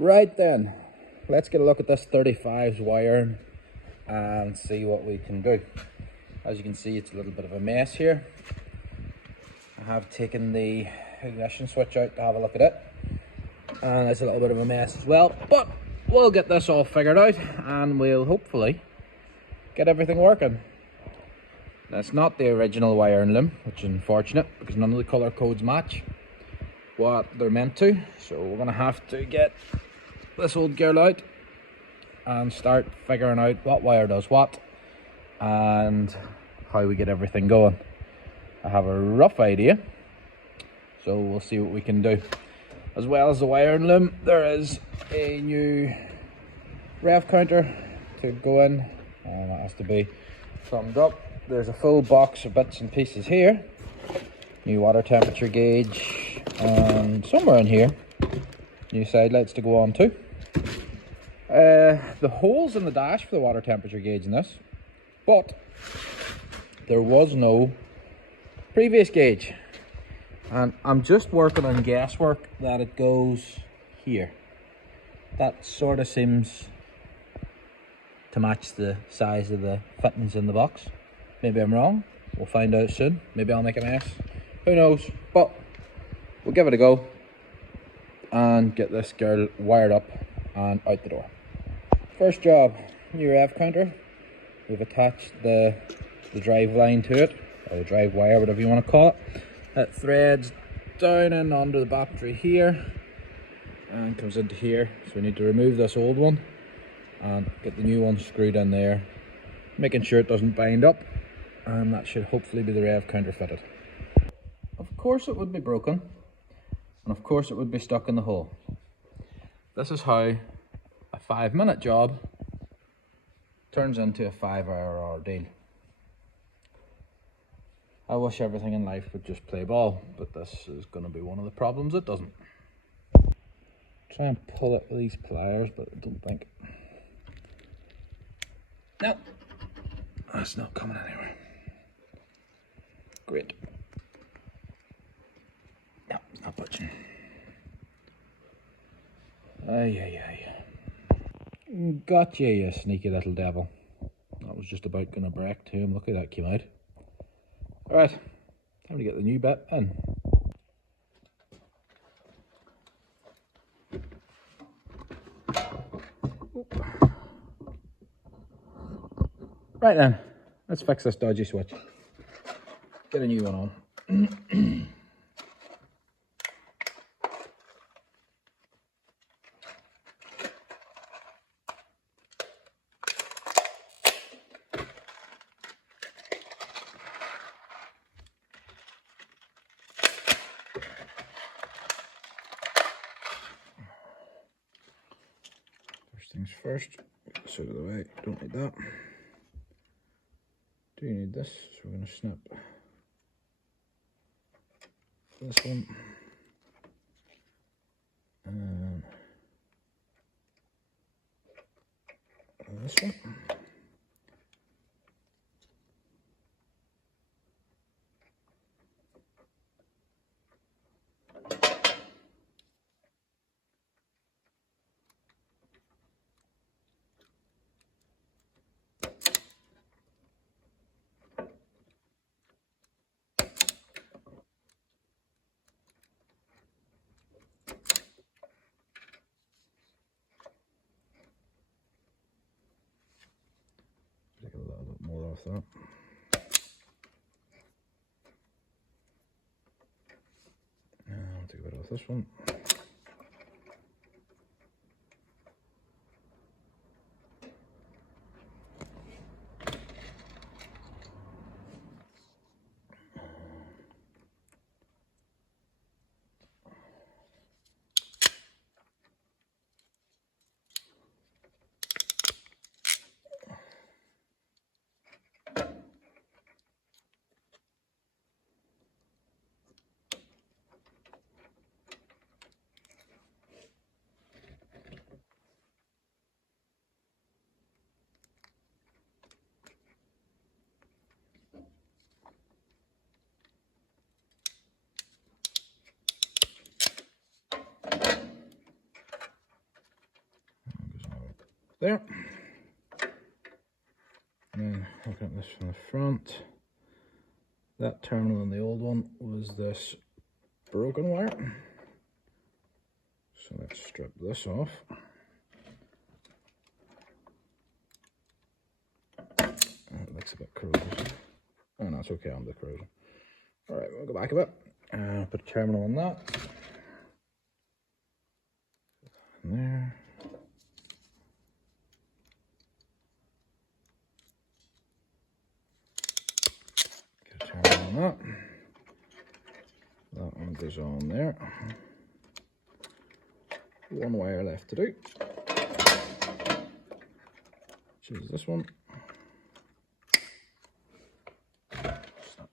Right then, let's get a look at this 35's wiring and see what we can do. As you can see, it's a little bit of a mess here. I have taken the ignition switch out to have a look at it, and it's a little bit of a mess as well, but we'll get this all figured out and we'll hopefully get everything working. Now, it's not the original wiring loom, which is unfortunate because none of the color codes match what they're meant to, so we're gonna have to get this old girl out and start figuring out what wire does what and how we get everything going. I have a rough idea, so we'll see what we can do. As well as the wiring loom, there is a new rev counter to go in, and that has to be thumbed up. There's a full box of bits and pieces here, new water temperature gauge, and somewhere in here new side lights to go on too. The holes in the dash for the water temperature gauge in this, but there was no previous gauge, and I'm just working on guesswork that it goes here. That sort of seems to match the size of the fittings in the box. Maybe I'm wrong, we'll find out soon. Maybe I'll make a mess, who knows, but we'll give it a go and get this girl wired up and out the door. First job, new rev counter. We've attached the drive line to it, or the drive wire, whatever you want to call it. It threads down and under the battery here and comes into here, so we need to remove this old one and get the new one screwed in there, making sure it doesn't bind up, and that should hopefully be the rev counter fitted. Of course it would be broken, and of course it would be stuck in the hole. This is how a 5-minute job turns into a 5-hour ordeal. I wish everything in life would just play ball, but this is going to be one of the problems it doesn't. Try and pull it with these pliers, but I don't think. No, that's not coming anywhere. Great. No, it's not budging. Ay. Gotcha, you sneaky little devil. That was just about going to break too, and look at that came out. Alright, time to get the new bit in. Right then, let's fix this dodgy switch. Get a new one on. First things first, get this out of the way, don't need that. Do you need this? So we're going to snip this one and this one. Take a little bit more off that. I'll take a bit off this one. there. And then looking at this from the front, that terminal in the old one was this broken wire. So let's strip this off. It looks a bit corrosive. Oh no, it's okay, I'm the corrosion. Alright, we'll go back a bit and put a terminal on that. In there. Get a terminal on that. That one goes on there. One wire left to do, which is this one. Snap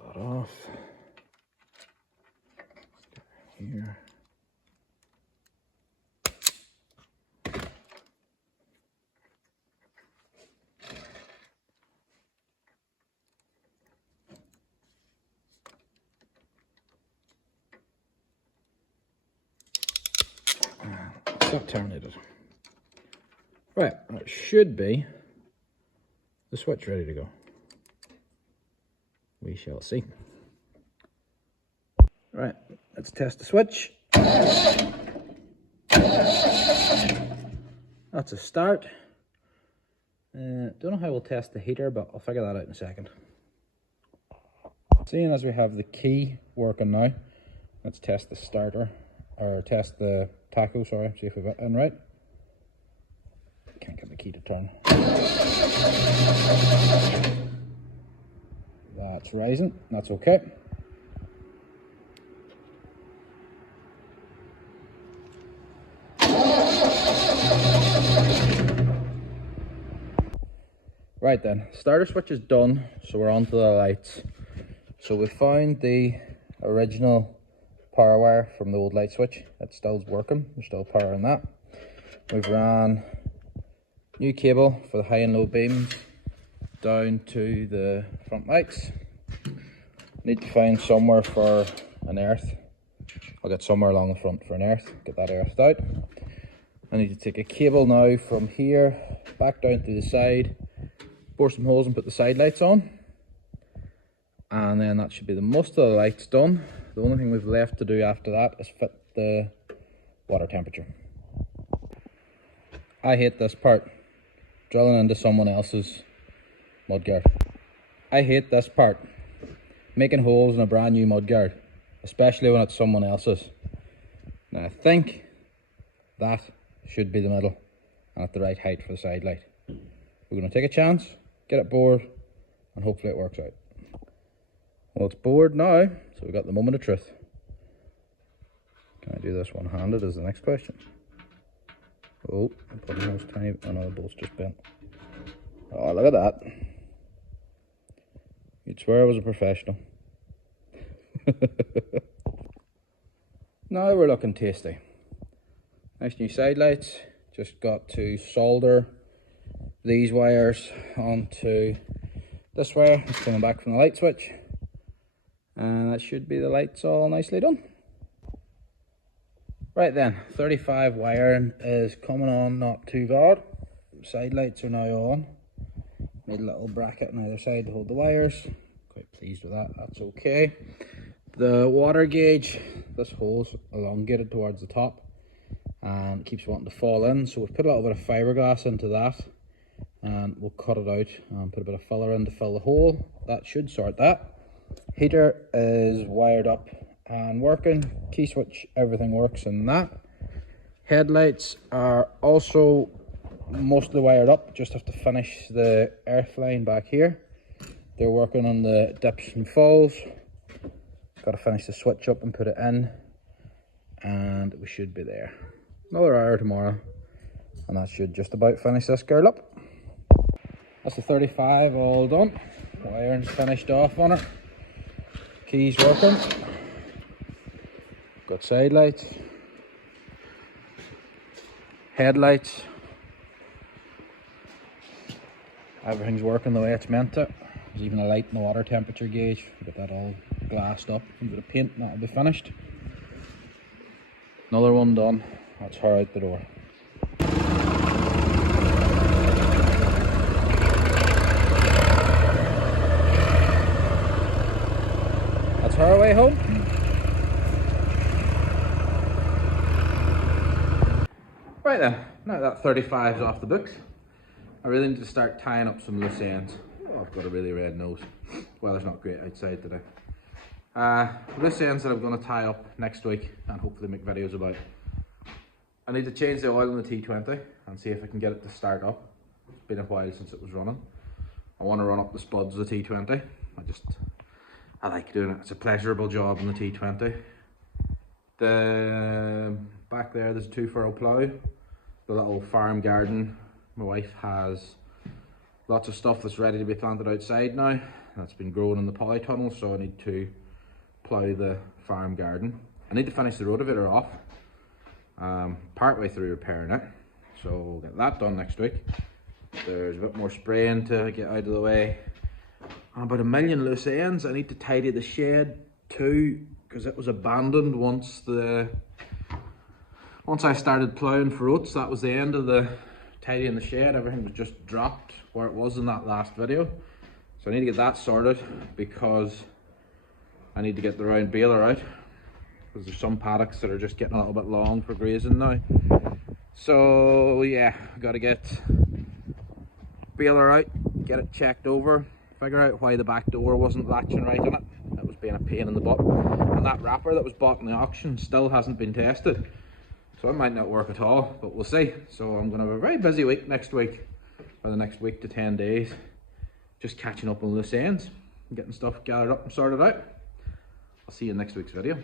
that off. Here. That terminated. Right, that should be the switch ready to go. We shall see. Right, let's test the switch. That's a start. Don't know how we'll test the heater, but I'll figure that out in a second. Seeing as we have the key working now, let's test the starter, or test the taco, sorry, see if we've got it in right. Can't get the key to turn. That's rising, that's okay. Right then, starter switch is done, so we're on to the lights. So we found the original power wire from the old light switch. It still's working, there's still power in that. We've ran new cable for the high and low beams down to the front lights. Need to find somewhere for an earth. I'll get somewhere along the front for an earth, get that earthed out. I need to take a cable now from here back down to the side, bore some holes and put the side lights on. And then that should be the most of the lights done. The only thing we've left to do after that is fit the water temperature. I hate this part, drilling into someone else's mudguard. I hate this part, making holes in a brand new mudguard, especially when it's someone else's. Now I think that should be the middle and at the right height for the side light. We're going to take a chance, get it bored, and hopefully it works out. Well, it's bored now, so we've got the moment of truth. Can I do this one-handed is the next question. Oh, I'm putting those tiny, oh no, the bolt's just bent. Oh, look at that. You'd swear I was a professional. Now we're looking tasty. Nice new side lights. Just got to solder these wires onto this wire. It's coming back from the light switch. And that should be the lights all nicely done. Right then, 35 wiring is coming on not too bad. Side lights are now on. Made a little bracket on either side to hold the wires. Quite pleased with that, that's okay. The water gauge, this hole's elongated towards the top and it keeps wanting to fall in, so we've put a little bit of fiberglass into that and we'll cut it out and put a bit of filler in to fill the hole. That should sort that. Heater is wired up and working. Key switch, everything works in that. Headlights are also mostly wired up, just have to finish the earth line back here. They're working on the dips and falls. Got to finish the switch up and put it in, and we should be there. Another hour tomorrow, and that should just about finish this girl up. That's the 35 all done. Wiring's finished off on it. Keys working. Got side lights, headlights. Everything's working the way it's meant to. There's even a light in the water temperature gauge. Get that all glassed up. A bit of paint, and that'll be finished. Another one done. That's her out the door. Right then, now that 35's off the books, I really need to start tying up some loose ends. Oh, I've got a really red nose. Weather's not great outside today. Loose ends that I'm going to tie up next week and hopefully make videos about. I need to change the oil in the T20 and see if I can get it to start up. It's been a while since it was running. I want to run up the spuds of the T20. I like doing it. It's a pleasurable job in the T20. Back there's a 2-furrow plough. The little farm garden. My wife has lots of stuff that's ready to be planted outside now. That's been growing in the polytunnel, so I need to plough the farm garden. I need to finish the rotavator off. Part way through repairing it, so we'll get that done next week. There's a bit more spraying to get out of the way. And about 1 million loose ends. I need to tidy the shed too, because it was abandoned once I started ploughing for oats. That was the end of the tidying the shed. Everything was just dropped where it was in that last video. So I need to get that sorted because I need to get the round baler out, because there's some paddocks that are just getting a little bit long for grazing now. So yeah, I've got to get baler out, get it checked over, figure out why the back door wasn't latching right on it. That was being a pain in the butt. And that wrapper that was bought in the auction still hasn't been tested. So it might not work at all, but we'll see. So I'm going to have a very busy week next week, for the next week to 10 days. Just catching up on loose ends, getting stuff gathered up and sorted out. I'll see you in next week's video.